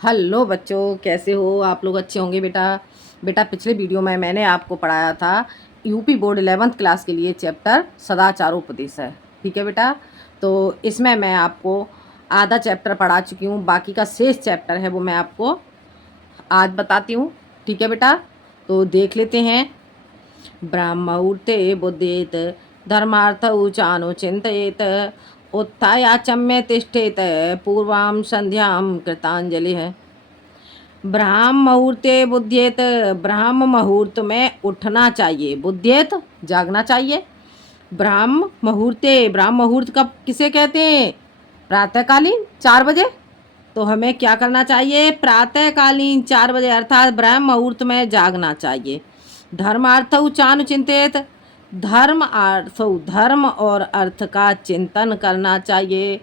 Hello बच्चों, कैसे हो आप लोग? अच्छे होंगे बेटा। बेटा पिछले वीडियो में मैंने आपको पढ़ाया था यूपी बोर्ड 11th क्लास के लिए चैप्टर सदाचारोपदेश है। ठीक है बेटा। तो इसमें मैं आपको आधा चैप्टर पढ़ा चुकी हूँ, बाकी का शेष चैप्टर है वो मैं आपको आज बताती हूँ। ठीक है बेटा, तो देख लेते हैं। ब्रह्ममुहूर्ते बुद्धेत धर्मार्थौ चानुचिन्तयेत उत्थायाचम्य तिष्ठेत पूर्वां संध्यां कृतांजलि। ब्राह्म मुहूर्ते बुद्धेत, ब्राह्म मुहूर्त में उठना चाहिए। बुद्धेत जागना चाहिए। ब्राह्म मुहूर्ते, ब्राह्म मुहूर्त कब किसे कहते हैं? प्रातःकालीन 4 बजे। तो हमें क्या करना चाहिए? प्रातःकालीन 4 बजे अर्थात ब्राह्म मुहूर्त में जागना चाहिए। धर्मार्थौ चानु चिंतित, धर्म और अर्थ का चिंतन करना चाहिए।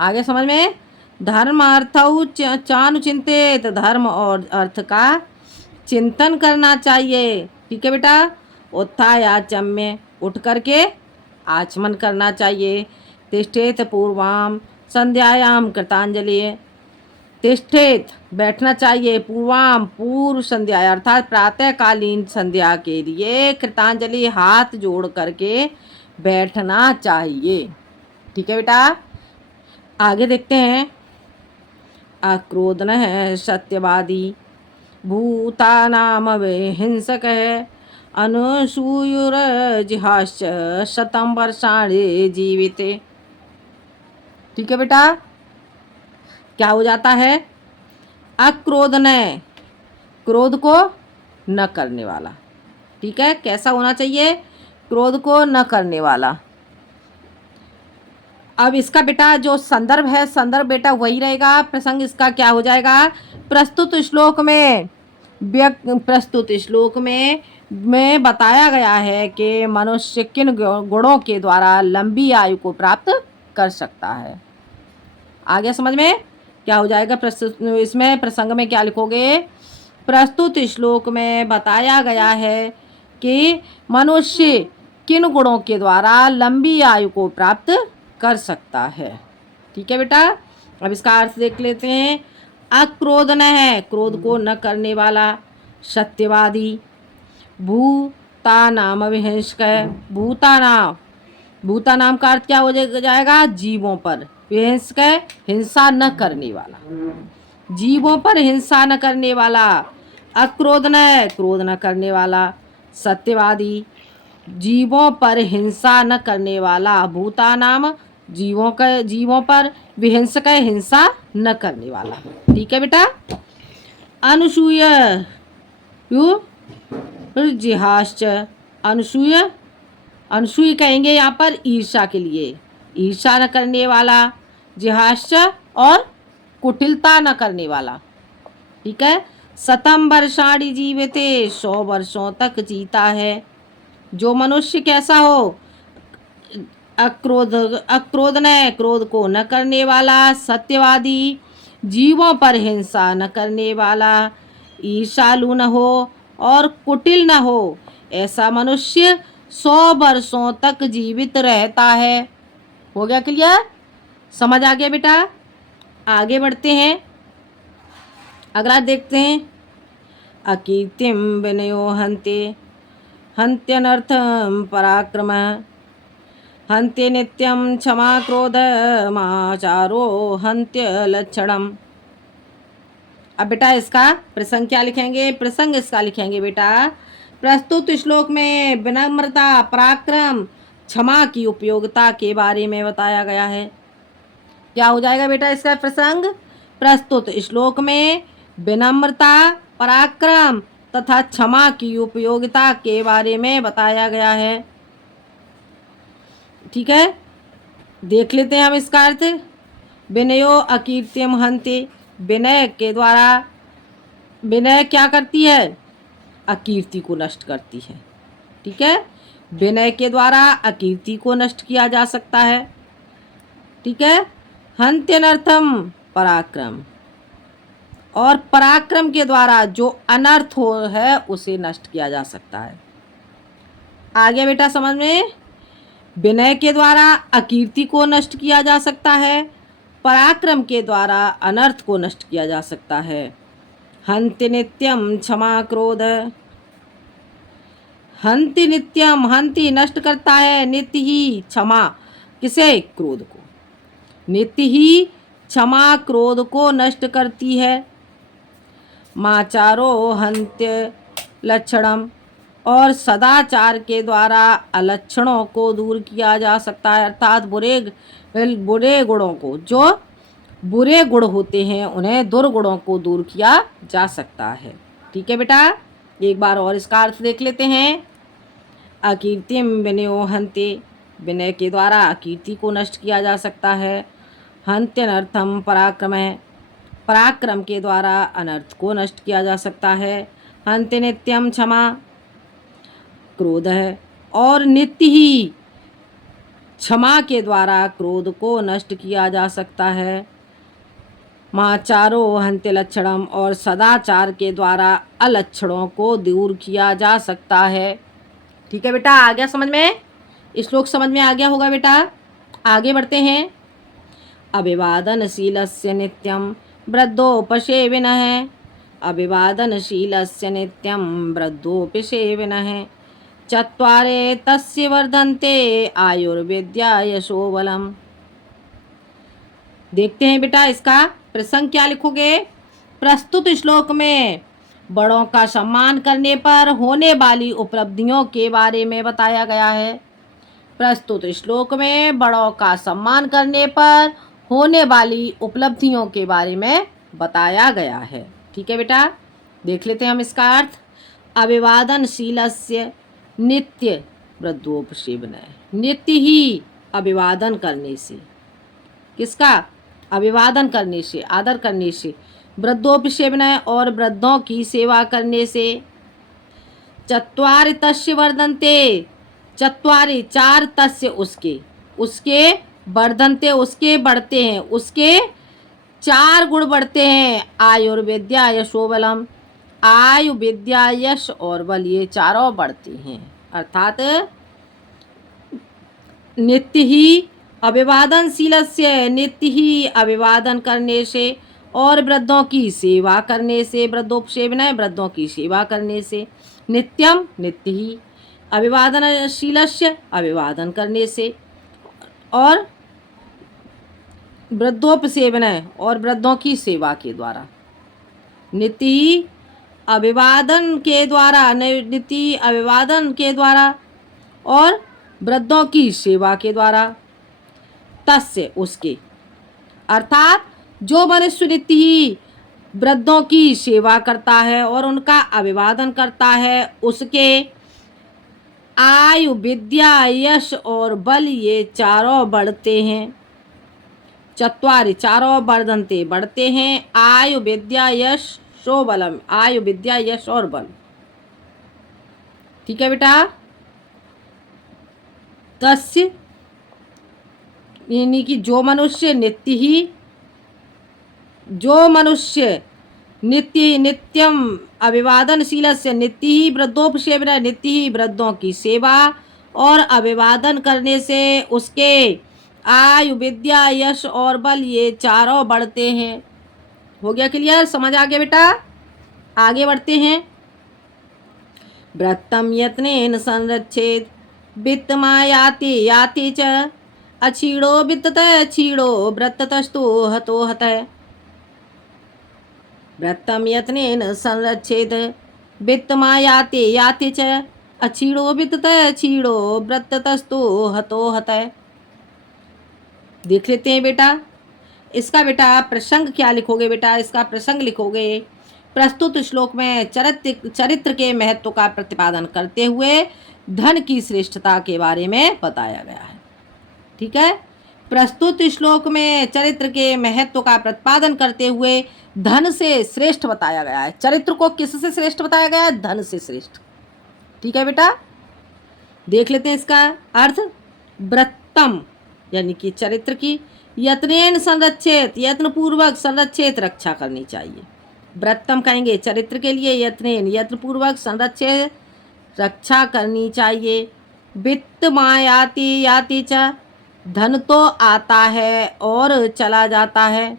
आगे समझ में? धर्म अर्थौ चानु चिंतित, धर्म और अर्थ का चिंतन करना चाहिए। ठीक है बेटा। उत्थाय आचम्य, उठ करके आचमन करना चाहिए। तिष्ठेत पूर्वाम संध्यायाम कृतांजलि, तिष्ठेत बैठना चाहिए। पूर्वाम पूर्व संध्या अर्थात प्रातःकालीन संध्या के लिए कृतांजलि हाथ जोड़ करके बैठना चाहिए। ठीक है बेटा। आगे देखते हैं। अक्रोधन है सत्यवादी, भूतानाम हिंसक है, अनुसूयुर्जिहाश्च शतं वर्षाणि जीविते। ठीक है बेटा। क्या हो जाता है? अक्रोधन, क्रोध को न करने वाला। ठीक है, कैसा होना चाहिए? क्रोध को न करने वाला। अब इसका बेटा जो संदर्भ है, संदर्भ बेटा वही रहेगा। प्रसंग इसका क्या हो जाएगा? प्रस्तुत श्लोक में बताया गया है कि मनुष्य किन गुणों के द्वारा लंबी आयु को प्राप्त कर सकता है। आगे समझ में क्या हो जाएगा? प्रस्तुत इसमें प्रसंग में क्या लिखोगे? प्रस्तुत श्लोक में बताया गया है कि मनुष्य किन गुणों के द्वारा लंबी आयु को प्राप्त कर सकता है। ठीक है बेटा। अब इसका अर्थ देख लेते हैं। अक्रोधन है, क्रोध को न करने वाला। सत्यवादी, भूता नाम विहिंसक है। भूता नाम का अर्थ क्या हो जाएगा? जीवों पर। विहिंसक है, हिंसा न करने वाला। जीवों पर हिंसा न करने वाला। अक्रोधन है, क्रोध न करने वाला। सत्यवादी, जीवों पर हिंसा न करने वाला। भूता नाम जीवों पर, विहिंसक है, हिंसा न करने वाला। ठीक है बेटा। अनुसूय जिहाश्च, अनुसूय कहेंगे यहाँ पर ईर्षा के लिए। ईर्षा न करने वाला। जिहाश्च और कुटिलता न करने वाला। ठीक है। शतम वर्षाणि जीविते, 100 वर्षों तक जीता है। जो मनुष्य कैसा हो? अक्रोधन है, क्रोध को न करने वाला। सत्यवादी, जीवों पर हिंसा न करने वाला। ईर्षालु न हो और कुटिल न हो, ऐसा मनुष्य 100 वर्षों तक जीवित रहता है। हो गया क्लियर? समझ आ गया बेटा? आगे बढ़ते हैं। अगला देखते हैं। अकीर्तिम विनयो हन्ते, हन्त्यनर्थम पराक्रम, हन्त्य नित्यम क्षमा क्रोध माचारो हन्त्य लक्षणम। अब बेटा इसका प्रसंग क्या लिखेंगे? प्रसंग इसका लिखेंगे बेटा। प्रस्तुत श्लोक में विनम्रता, पराक्रम, क्षमा की उपयोगिता के बारे में बताया गया है। क्या हो जाएगा बेटा इसका प्रसंग? प्रस्तुत श्लोक में विनम्रता, पराक्रम तथा क्षमा की उपयोगिता के बारे में बताया गया है। ठीक है, देख लेते हैं हम इसका अर्थ। विनयो अकीर्तिम हन्ति, विनय के द्वारा, विनय क्या करती है? अकीर्ति को नष्ट करती है। ठीक है, विनय के द्वारा अकीर्ति को नष्ट किया जा सकता है। ठीक है। हन्त्यनर्थम पराक्रम, और पराक्रम के द्वारा जो अनर्थ हो है उसे नष्ट किया जा सकता है। आगे बेटा समझ में? विनय के द्वारा अकीर्ति को नष्ट किया जा सकता है पराक्रम के द्वारा अनर्थ को नष्ट किया जा सकता है। हन्ति नित्यम क्षमा क्रोध, हन्ति नित्यम, हन्ति नष्ट करता है, नित्य ही क्षमा, किसे? क्रोध को। नित्य ही क्षमा क्रोध को नष्ट करती है। माचारो हन्त्य लक्षणम, और सदाचार के द्वारा अलक्षणों को दूर किया जा सकता है, अर्थात बुरे गुणों को, जो बुरे गुण होते हैं उन्हें दुर्गुणों को दूर किया जा सकता है। ठीक है बेटा, एक बार और इसका अर्थ देख लेते हैं। अकीर्तिम विनयो हन्ते, विनय के द्वारा अकीर्ति को नष्ट किया जा सकता है। हन्त्यनर्थम पराक्रम है, पराक्रम के द्वारा अनर्थ को नष्ट किया जा सकता है। हन्त्य नित्यम क्षमा, क्रोध है, और नित्य ही क्षमा के द्वारा क्रोध को नष्ट किया जा सकता है। माचारो हन्त्य लक्षणम, और सदाचार के द्वारा अलक्षणों को दूर किया जा सकता है। ठीक है बेटा, आ गया समझ में? श्लोक समझ में आ गया होगा बेटा। आगे बढ़ते हैं। अभिवादनशीलस्य नित्यं वृद्धोपसेविनः, अभिवादनशीलस्य नित्यं वृद्धोपसेविनः, चत्वारे तस्य वर्धन्ते आयुर्विद्या यशोबलम। देखते हैं बेटा इसका प्रसंग क्या लिखोगे। प्रस्तुत श्लोक में बड़ों का सम्मान करने पर होने वाली उपलब्धियों के बारे में बताया गया है। प्रस्तुत श्लोक में बड़ों का सम्मान करने पर होने वाली उपलब्धियों के बारे में बताया गया है। ठीक है बेटा, देख लेते हैं हम इसका अर्थ। अभिवादनशीलस्य नित्य वृद्धोपसेवनः, नित्य ही अभिवादन करने से, किसका? अभिवादन करने से, आदर करने से। वृद्धोपसेवनः, और वृद्धों की सेवा करने से। चत्वारि तस्य वर्धन्ते, चत्वारि चार, तस्य उसके, उसके वर्धन्ते उसके बढ़ते हैं, उसके चार गुण बढ़ते हैं। आयुर्विद्या यशोबलम, आयु विद्या यश और बल, ये चारों बढ़ते हैं। अर्थात नित्य ही अभिवादनशीलस्य, नित्य ही अभिवादन करने से, और वृद्धों की सेवा करने से, वृद्धोपसेवनः, वृद्धों की सेवा करने से। नित्यम, नित्य ही, अभिवादनशीलस्य, अभिवादन करने से, और वृद्धोपसेवनः, और वृद्धों की सेवा के द्वारा। नित्य ही अभिवादन के द्वारा, नित्य अभिवादन के द्वारा, और वृद्धों की सेवा के द्वारा। तस्य, उसके, अर्थात जो मनुष्य नित्य ही वृद्धों की सेवा करता है और उनका अभिवादन करता है, उसके आयु विद्या यश और बल, ये चारों बढ़ते हैं। चत्वारि, चारों वर्धन्ते, बढ़ते हैं। आयु विद्या यश सो बलम, आयु विद्या यश और बल। ठीक है बेटा, तस्य यानी कि जो मनुष्य नित्य ही, जो मनुष्य नित्यम अभिवादनशील से, नित्य ही वृद्धोपसेवनः, नित्य ही वृद्धों की सेवा और अभिवादन करने से उसके आयु विद्या यश और बल, ये चारों बढ़ते हैं। हो गया क्लियर? समझ आ गया बेटा? आगे बढ़ते हैं। व्रतम यत्नेन संरक्षेत वित्तमा याति याति च, अक्षीणो वित्तत क्षीणो व्रततस्तु हतो हतः। व्रतम यत्नेन संरक्षेत वित्तमा याति याति च, अक्षीणो वित्तत क्षीणो व्रततस्तु हतो हतः। देख लेते हैं बेटा इसका। बेटा प्रसंग क्या लिखोगे? बेटा इसका प्रसंग लिखोगे, प्रस्तुत श्लोक में चरित्र के महत्व का प्रतिपादन करते हुए धन की श्रेष्ठता के बारे में बताया गया है। ठीक है, प्रस्तुत श्लोक में चरित्र के महत्व का प्रतिपादन करते हुए धन से श्रेष्ठ बताया गया है। चरित्र को किससे श्रेष्ठ बताया गया है? धन से श्रेष्ठ। ठीक है बेटा, देख लेते हैं इसका अर्थ। व्रतम यानी कि चरित्र की, यत्नेन संरक्षित, यत्न पूर्वक संरक्षित, रक्षा करनी चाहिए। व्रतम कहेंगे चरित्र के लिए, यत्नेन यत्न पूर्वक संरक्षित रक्षा करनी चाहिए। वित्त मायाति याति च, धन तो आता है और चला जाता है।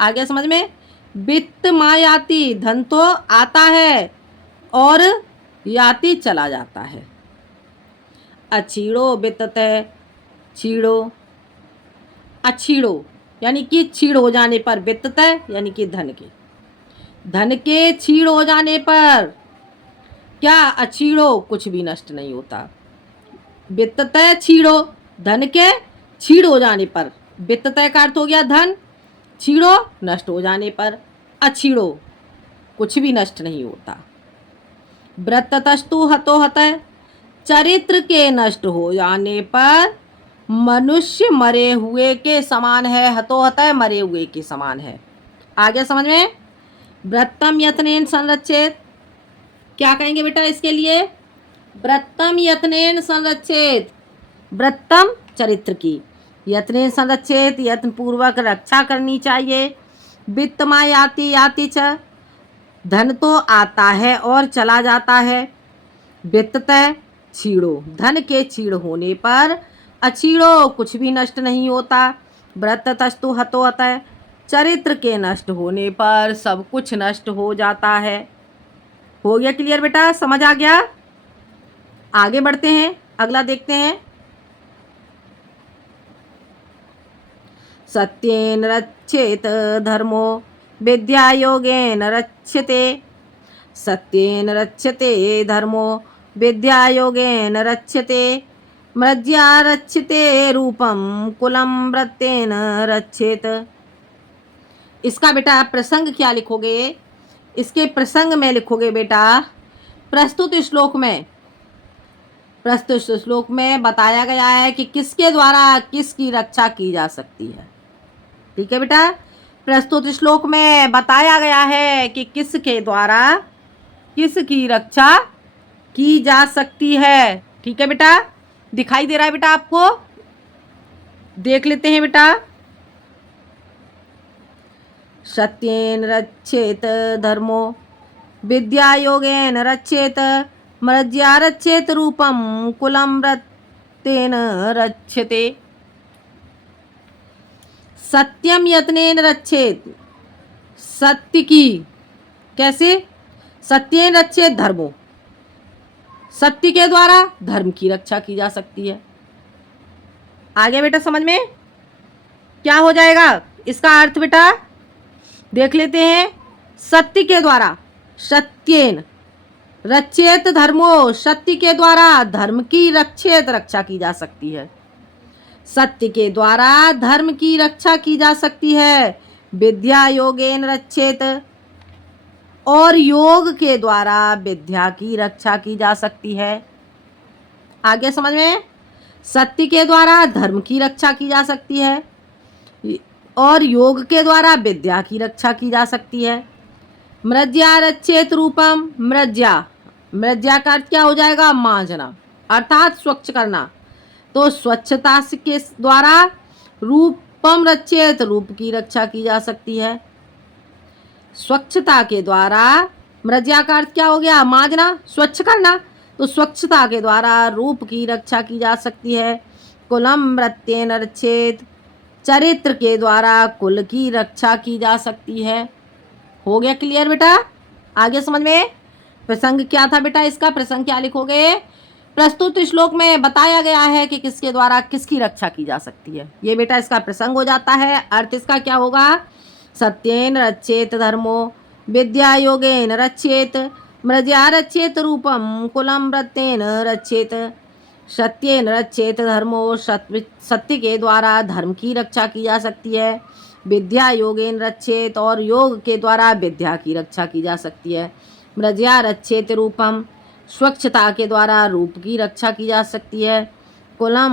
आ गया समझ में? वित्त मायाति, धन तो आता है और याति चला जाता है। अछीड़ो वित्ततः छीड़ो, अछीड़ो यानी कि छीड़ हो जाने पर, वित्ततः यानी कि धन के छीड़ हो जाने पर क्या? अछीड़ो, कुछ भी नष्ट नहीं होता। वित्ततः छीड़ो, धन के छीड़ हो जाने पर, वित्ततः का अर्थ हो गया धन, छीड़ो नष्ट हो जाने पर, अछीड़ो कुछ भी नष्ट नहीं होता। व्रततस्तु हतो हतः, चरित्र के नष्ट हो जाने पर मनुष्य मरे हुए के समान है। हतो हतः मरे हुए के समान है। आ गया समझ में? व्रतम यत्नेन संरक्षेत, क्या कहेंगे बेटा इसके लिए? व्रतम यत्नेन संरक्षेत, व्रतम चरित्र की, यत्नेन संरक्षेत यत्न पूर्वक रक्षा करनी चाहिए। वित्तमा याति याति च, धन तो आता है और चला जाता है। वित्ततः छीड़ो, धन के छीड़ होने पर अछीड़ो, कुछ भी नष्ट नहीं होता। व्रततस्तु हतो हतः, चरित्र के नष्ट होने पर सब कुछ नष्ट हो जाता है। हो गया क्लियर बेटा? समझ आ गया? आगे बढ़ते हैं, अगला देखते हैं। सत्येन रक्षेत धर्मो विद्या योगेन रक्षते, सत्येन रक्षते धर्मो विद्या योगेन रक्षते, मृज्या रक्षते रूपम कुलम व्रतेन रक्षेत। इसका बेटा आप प्रसंग क्या लिखोगे? इसके प्रसंग में लिखोगे बेटा, प्रस्तुत श्लोक में बताया गया है कि किसके द्वारा किसकी रक्षा की जा सकती है। ठीक है बेटा? प्रस्तुत श्लोक में बताया गया है कि किसके द्वारा किसकी रक्षा की जा सकती है। ठीक है बेटा? दिखाई दे रहा है बेटा आपको? देख लेते हैं बेटा। सत्येन रक्षेत धर्मो विद्या योगेन रक्षेत, मृज्या रक्षेत रूपम कुलम व्रतेन रक्षते। सत्यम यत्नेन रक्षेत, सत्य की, कैसे? सत्येन रक्षेत धर्मो, सत्य के द्वारा धर्म की रक्षा की जा सकती है। आगे बेटा समझ में क्या हो जाएगा इसका अर्थ बेटा? देख लेते हैं। सत्य के द्वारा, सत्येन रक्षेत धर्मो, सत्य के द्वारा धर्म की रक्षा की जा सकती है। सत्य के द्वारा धर्म की रक्षा की जा सकती है। विद्या योगेन रक्षेत, और योग के द्वारा विद्या की रक्षा की जा सकती है। आगे समझ में? सत्य के द्वारा धर्म की रक्षा की जा सकती है और योग के द्वारा विद्या की रक्षा की जा सकती है। मृज्या रक्षेत रूपम, मृज्या का अर्थ क्या हो जाएगा? मांझना, अर्थात स्वच्छ करना। तो स्वच्छता के द्वारा रूपम रक्षेत, रूप की रक्षा की जा सकती है। स्वच्छता के द्वारा, मृज्या का अर्थ क्या हो गया? मांझना, स्वच्छ करना। तो स्वच्छता के द्वारा रूप की रक्षा की जा सकती है। कुलम व्रतेन रक्षेत, चरित्र के द्वारा कुल की रक्षा की जा सकती है। हो गया क्लियर बेटा? आगे समझ में? प्रसंग क्या था बेटा इसका? प्रसंग क्या लिखोगे? प्रस्तुत श्लोक में बताया गया है कि किसके द्वारा किसकी रक्षा की जा सकती है। ये बेटा इसका प्रसंग हो जाता है। अर्थ इसका क्या होगा? सत्येन रक्षेत धर्मो विद्या योगेन रक्षेत, मृज्या रक्षेत रूपम कुलम व्रतेन रक्षेत। सत्येन रक्षेत धर्मो, सत्य के द्वारा धर्म की रक्षा की जा सकती है। विद्या योगेन रक्षेत, और योग के द्वारा विद्या की रक्षा की जा सकती है। मृज्या रक्षेत रूपम, स्वच्छता के द्वारा रूप की रक्षा की जा सकती है। कुलम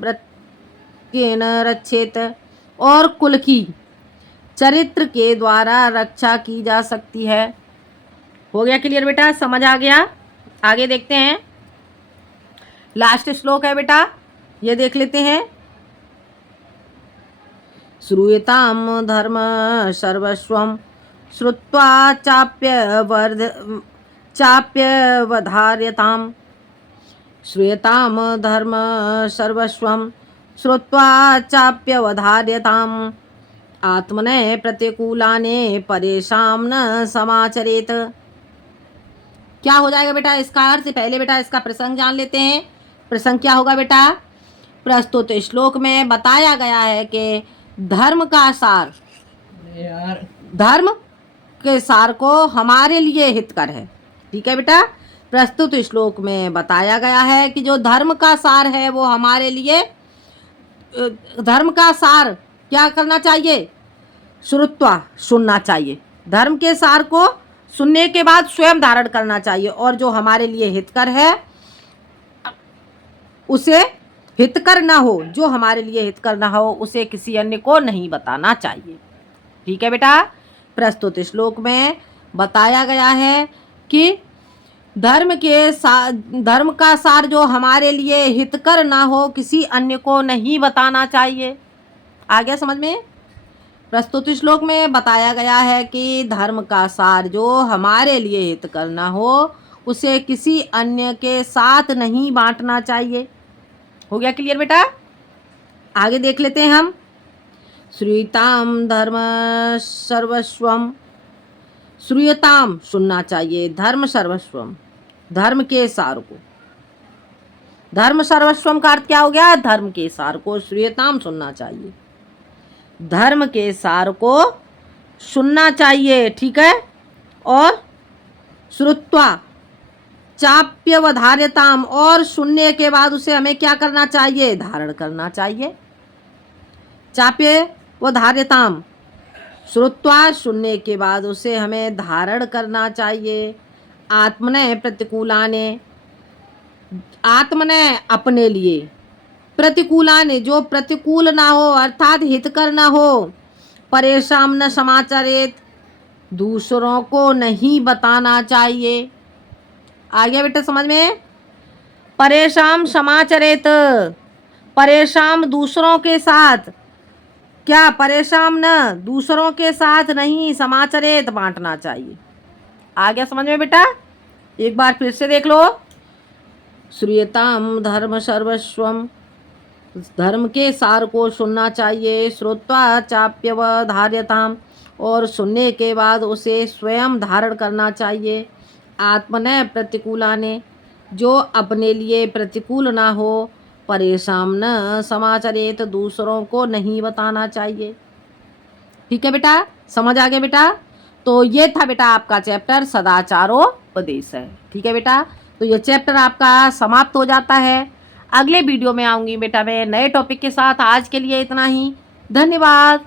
व्रतेन रक्षेत, और कुल की, चरित्र के द्वारा रक्षा की जा सकती है। हो गया क्लियर बेटा? समझ आ गया? आगे देखते हैं। लास्ट श्लोक है बेटा, ये देख लेते हैं। श्रूयताम धर्म सर्वस्वम श्रुत्वा चाप्यवधार्यताम, श्रूयताम धर्म सर्वस्वम श्रुत्वा चाप्यवधार्यताम आत्मने प्रतिकूलाने परेशान न समाचरेत। क्या हो जाएगा बेटा इसका अर्थ? पहले बेटा इसका प्रसंग जान लेते हैं। प्रसंग क्या होगा बेटा? प्रस्तुत श्लोक में बताया गया है कि धर्म का सार, धर्म के सार को हमारे लिए हितकर है। ठीक है बेटा, प्रस्तुत श्लोक में बताया गया है कि जो धर्म का सार है वो हमारे लिए, धर्म का सार क्या करना चाहिए? श्रुत्वा, सुनना चाहिए। धर्म के सार को सुनने के बाद स्वयं धारण करना चाहिए, और जो हमारे लिए हितकर है उसे हितकर ना हो, जो हमारे लिए हितकर ना हो उसे किसी अन्य को नहीं बताना चाहिए। ठीक है बेटा, प्रस्तुत श्लोक में बताया गया है कि धर्म का सार जो हमारे लिए हितकर ना हो किसी अन्य को नहीं बताना चाहिए। आ गया समझ में? प्रस्तुत श्लोक में बताया गया है कि धर्म का सार जो हमारे लिए हितकर ना हो उसे किसी अन्य के साथ नहीं बांटना चाहिए। हो गया क्लियर बेटा? आगे देख लेते हैं हम। श्रूयताम धर्म सर्वस्वम, श्रूयताम सुनना चाहिए, धर्म सर्वस्वम धर्म के सार को, धर्म सर्वस्वम का अर्थ क्या हो गया? धर्म के सार को श्रूयताम सुनना चाहिए, धर्म के सार को सुनना चाहिए। ठीक है, और श्रुत्वा चाप्यवधार्यताम, और सुनने के बाद उसे हमें क्या करना चाहिए? धारण करना चाहिए। चाप्यवधार्यताम, श्रुत्वा सुनने के बाद उसे हमें धारण करना चाहिए। आत्मने प्रतिकूलाने, आत्मने अपने लिए, प्रतिकूलाने जो प्रतिकूल ना हो अर्थात हितकर ना हो, परेशान न समाचरेत दूसरों को नहीं बताना चाहिए। आ गया बेटा समझ में? परेशान समाचरेत, परेशान दूसरों के साथ, क्या परेशान न दूसरों के साथ नहीं, समाचरेत बांटना चाहिए। आ गया समझ में बेटा? एक बार फिर से देख लो। श्रूयताम धर्म सर्वस्वम, धर्म के सार को सुनना चाहिए। श्रुत्वा चाप्यवधार्यताम, और सुनने के बाद उसे स्वयं धारण करना चाहिए। आत्मने प्रतिकूलाने, जो अपने लिए प्रतिकूल ना हो, परेशान न समाचरेत दूसरों को नहीं बताना चाहिए। ठीक है बेटा, समझ आ गया बेटा? तो ये था बेटा आपका चैप्टर सदाचारोपदेश है। ठीक है बेटा, तो ये चैप्टर आपका समाप्त हो जाता है। अगले वीडियो में आऊँगी बेटा मैं नए टॉपिक के साथ। आज के लिए इतना ही, धन्यवाद।